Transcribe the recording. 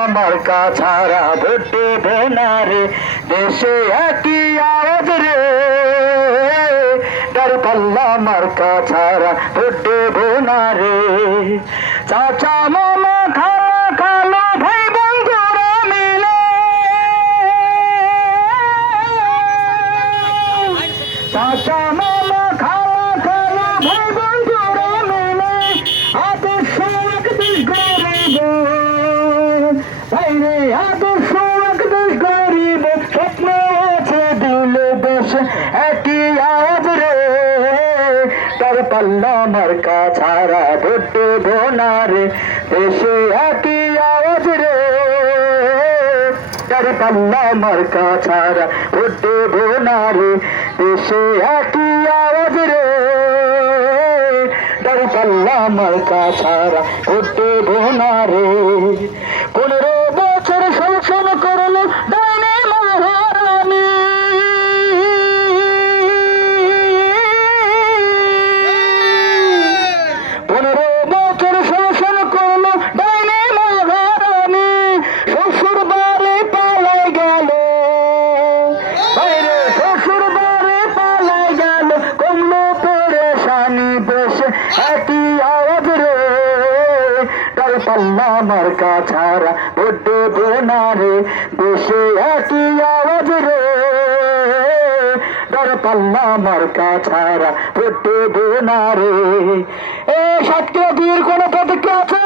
আমার কাছাড়া ভোটে বেনারে দেশে একই আওয়াজ রে। ডার পাল্লা আমার কাছাড়া ভোটে বেনারে। চাচা মামা খালা একই আওয়াজ রে। তার পাল্লা মার্কা ছাড়া ভোট বোনারে দেশে একই আওয়াজ রে। তার পাল্লা মার্কা ছাড়া ভোট বোনারে দেশে একই আওয়াজ রে। তার পাল্লা মার্কা ছাড়া ভোট বোনারে একই আওয়াজ রে। তার পাল্লা মার্কা ছাড়া বড্ড বোনারে বসে হাতি আওয়াজ রে। তার পাল্লা মার্কা ছাড়া বড্ড বোনারে এ সাতকে বীর, কোনো পদক্ষেপ আছে?